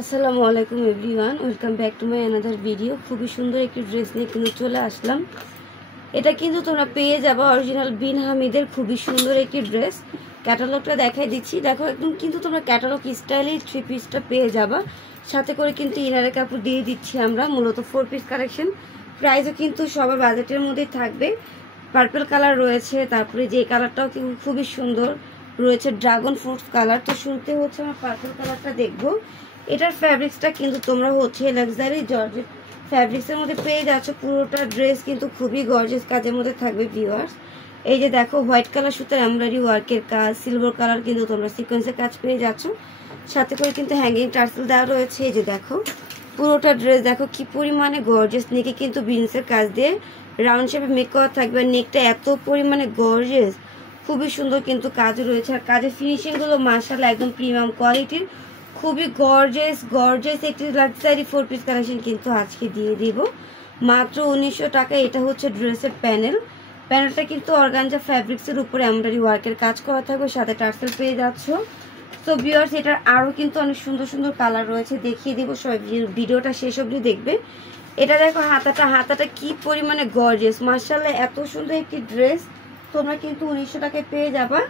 আসসালামু আলাইকুম everyone, welcome back to my another video. খুবই সুন্দর একটি ড্রেস নিয়ে কিন্তু চলে আসলাম। এটা কিন্তু তোমরা পেয়ে যাবে অরিজিনাল বিন হামিদের খুবই সুন্দর একটি ড্রেস। ক্যাটালগটা দেখাই দিচ্ছি, দেখো একদম কিন্তু তোমরা ক্যাটালগ স্টাইলে থ্রি পিসটা পেয়ে যাবা। সাথে করে কিন্তু ইনারের কাপড় দিয়ে দিচ্ছি আমরা, মূলত 4 পিস কালেকশন। প্রাইসও কিন্তু সবার বাজেটের মধ্যেই থাকবে। পার্পল কালার রয়েছে, তারপরে যে কালারটাও কিন্তু খুবই সুন্দর রয়েছে ড্রাগন ফ্রুটস কালার। তো শুরুতে হচ্ছে আমরা পার্পল কালারটা দেখবো। এটার ফ্যাব্রিক্সটা কিন্তু তোমরা হচ্ছে লাক্সারি জর্জেট ফ্যাব্রিক্সের মধ্যে পেয়ে যাচ্ছ। পুরোটা ড্রেস কিন্তু খুবই গর্জিয়াস কাজের মধ্যে থাকবে ভিউয়ার্স। এই যে দেখো হোয়াইট কালার সুতার এমব্রয়ডারি ওয়ার্কের কাজ, সিলভার কালার কিন্তু তোমরা সিকোয়েন্সের কাজ পেয়ে যাচ্ছ। সাথে করে কিন্তু হ্যাঙ্গিং টার্সেল দেওয়া রয়েছে। এই যে দেখো পুরোটা ড্রেস দেখো কি পরিমাণে গর্জিয়াস। নেকে কিন্তু বিনসের কাজ দিয়ে রাউন্ড শেপে মেক করা থাকবে। নেকটা এত পরিমাণে গর্জিয়াস, খুবই সুন্দর কিন্তু কাজ রয়েছে। আর কাজের ফিনিশিংগুলো মাশাআল্লাহ একদম প্রিমিয়াম কোয়ালিটির, খুবই গর্জিয়াস একটি লাক্সারি 4 পিস কালেকশন কিন্তু আজকে দিয়ে দিব মাত্র 1900 টাকা। এটা হচ্ছে ড্রেসের প্যানেলটা কিন্তু অর্গানজা ফ্যাব্রিক্সের উপরে এমব্রয়ডারি ওয়ার্কের কাজ করা থাকবে, সাথে টার্সেল পেয়ে যাচ্ছ। তো ভিউয়ার্স এটার আরও কিন্তু অনেক সুন্দর সুন্দর কালার রয়েছে, দেখিয়ে দিব। সবাই ভিডিওটা শেষ অবধি দেখবে। এটা দেখো হাতাটা কি পরিমাণে গর্জিয়াস, মাশাআল্লাহ এত সুন্দর একটি ড্রেস তোমরা কিন্তু 1900 টাকায় পেয়ে যাবা।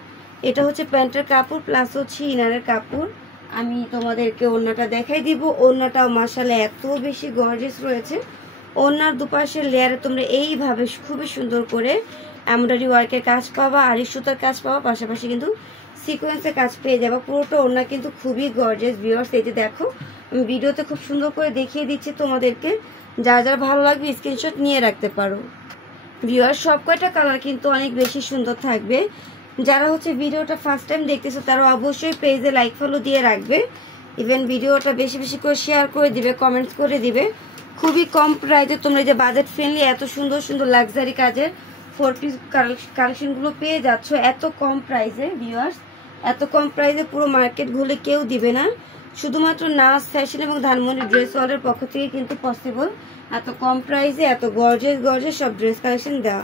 এটা হচ্ছে প্যান্টের কাপড় প্লাস হচ্ছে ইনারের কাপড়। আমি তোমাদেরকে ওড়নাটা দেখাই দিব। ওড়নাটাও মাশাআল্লাহ এত বেশি গর্জিয়াস রয়েছে। ওড়নার দুপাশের লেয়ারে তোমরা এইভাবে খুবই সুন্দর করে এমব্রয়ডারি ওয়ার্কের কাজ পাবা, আরি সুতার কাজ পাবা, পাশাপাশি কিন্তু সিকোয়েন্সের কাজ পেয়ে যাবা। পুরোটা ওড়না কিন্তু খুবই গর্জিয়াস ভিউয়ার্স। এই যে দেখো আমি ভিডিওতে খুব সুন্দর করে দেখিয়ে দিচ্ছি তোমাদেরকে, যার ভালো লাগবে স্ক্রিনশট নিয়ে রাখতে পারো। ভিউয়ার্স সব কয়টা কালার কিন্তু অনেক বেশি সুন্দর থাকবে। যারা হচ্ছে ভিডিওটা ফার্স্ট টাইম দেখতেছো তারা অবশ্যই পেজে লাইক ফলো দিয়ে রাখবে। ইভেন ভিডিওটা বেশি বেশি করে শেয়ার করে দিবে, কমেন্টস করে দিবে। খুবই কম প্রাইসে তোমরা যে বাজেট ফ্রেন্ডলি এত সুন্দর সুন্দর লাক্সারি কাজের 4 পিস কালেকশনগুলো পেয়ে যাচ্ছ এত কম প্রাইসে। ভিউয়ার্স এত কম প্রাইসে পুরো মার্কেট ঘুরে কেউ দিবে না, শুধুমাত্র নাস ফ্যাশন এবং ধানমন্ডি ড্রেস ওয়ার্ল্ডের পক্ষ থেকে কিন্তু পসিবল এত কম প্রাইসে এত গর্জিয়াস সব ড্রেস কালেকশন দেওয়া।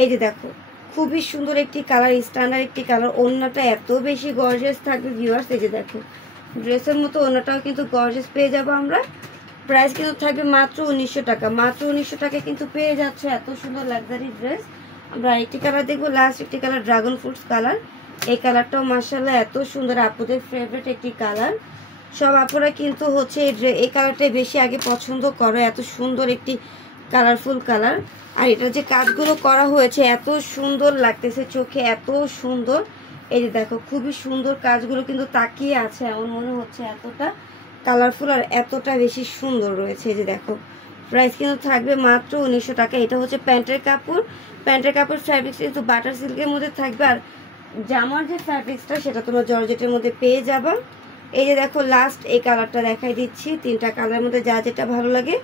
এই যে দেখো খুবই সুন্দর একটি কালার, স্ট্যান্ডার্ড একটি কালার। ওড়নাটা এত বেশি গর্জিয়াস থাকবে ভিউয়ার্স। এই যে দেখো ড্রেসের মতো ওড়নাটাও কিন্তু গর্জিয়াস পেয়ে যাবো আমরা। প্রাইস কিন্তু থাকবে মাত্র 1900 টাকা। মাত্র 1900 টাকায় কিন্তু পেয়ে যাচ্ছে এত সুন্দর লাক্সারি ড্রেস। আমরা আরেকটি কালার দেখবো, লাস্ট একটি কালার ড্রাগন ফ্রুটস কালার। এই কালারটাও মাশাআল্লাহ এত সুন্দর, আপুদের ফেভারিট একটি কালার। সব আপুরা কিন্তু হচ্ছে এই কালারটাই বেশি আগে পছন্দ করো, এত সুন্দর একটি কালারফুল কালার। আর এটা যে কাজগুলো করা হয়েছে এত সুন্দর লাগতেছে চোখে, এত সুন্দর। এই যে দেখো খুবই সুন্দর কাজগুলো কিন্তু তাকিয়ে আছে, এমন মনে হচ্ছে এতটা কালারফুল আর এতটা বেশি সুন্দর রয়েছে। এই যে দেখো প্রাইস কিন্তু থাকবে মাত্র 1900 টাকা। এটা হচ্ছে প্যান্টের কাপড় ফ্যাব্রিক্স কিন্তু বাটার সিল্কের মধ্যে থাকবে। আর জামার যে ফ্যাব্রিক্সটা সেটা তোমরা জর্জেটের মধ্যে পেয়ে যাবা। এই যে দেখো লাস্ট এই কালারটা দেখাই দিচ্ছি। 3টা কালারের মধ্যে যা যেটা ভালো লাগে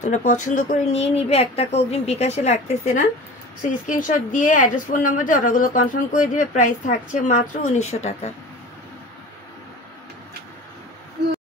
তোমরা পছন্দ করে নিয়ে নিবে। 1 টাকা অগ্রিম বিকাশে লাগতেছে না। সো স্ক্রিনশট দিয়ে অ্যাড্রেস ফোন নাম্বার দিয়ে অর্ডারগুলো কনফার্ম করে দিবে। প্রাইস থাকছে মাত্র 1900 টাকা।